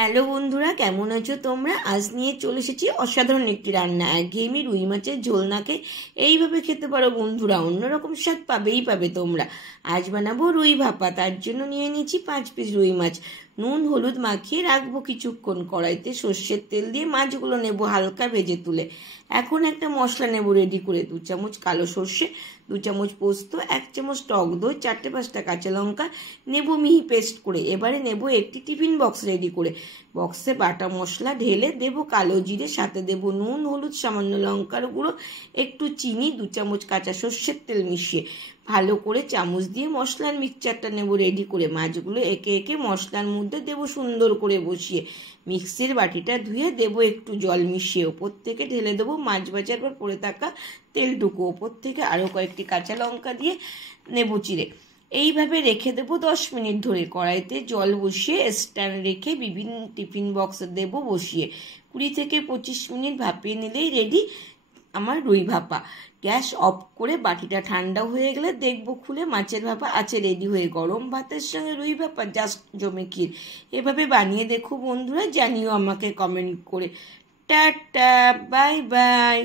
Hello বন্ধুরা, কেমন আছো তোমরা? আজ নিয়ে চলে এসেছি অসাধারণ একটি রান্না। একঘেয়েমি রুই মাছের ঝোল নাকে এইভাবে খেতে পারো বন্ধুরা, অন্যরকম স্বাদ পাবে তোমরা। আজ বানাবো রুই ভাপা। তার জন্য নিয়ে নিয়েছি 5 পিস রুই মাছ। নুন হলুদ মাখিয়ে রাখবো কিছুক্ষণ। কড়াইতে সর্ষের তেল দিয়ে মাছগুলো নেবো হালকা ভেজে তুলে। এখন একটা মশলা নেবো রেডি করে। 2 চামচ কালো সর্ষে, 2 চামচ পোস্ত, 1 চামচ টক দই, 4টে-5টা কাঁচা লঙ্কা নেবো মিহি পেস্ট করে। এবারে নেবো একটি টিফিন বক্স রেডি করে। বক্সে বাটা মশলা ঢেলে দেবো কালো জিরে, সাথে দেবো নুন হলুদ, সামান্য লঙ্কার গুঁড়ো, একটু চিনি, 2 চামচ কাঁচা সর্ষের তেল মিশিয়ে ভালো করে চামচ দিয়ে মশলার মিক্সচারটা নেবো রেডি করে। মাছগুলো একে একে মশলার মধ্যে দেবো সুন্দর করে বসিয়ে। মিক্সির বাটিটা ধুয়ে দেবো একটু জল মিশিয়ে। ওপর থেকে ঢেলে দেবো মাছ ভাজার পর পড়ে থাকা তেলটুকু। ওপর থেকে আরও কয়েকটি কাঁচা লঙ্কা দিয়ে নেবো চিড়ে। এইভাবে রেখে দেবো 10 মিনিট ধরে। কড়াইতে জল বসিয়ে স্ট্যান্ড রেখে বিভিন্ন টিফিন বক্সে দেবো বসিয়ে। 20 থেকে 25 মিনিট ভাপিয়ে নিলেই রেডি আমার রুই ভাপা। গ্যাস অফ করে বাটিটা ঠান্ডা হয়ে গেলে দেখবো খুলে মাছের ভাপা আছে রেডি হয়ে। গরম ভাতের সঙ্গে রুই ভাপা জাস্ট জমে ক্ষীর। এভাবে বানিয়ে দেখো বন্ধুরা, জানিও আমাকে কমেন্ট করে। Tata, bye bye.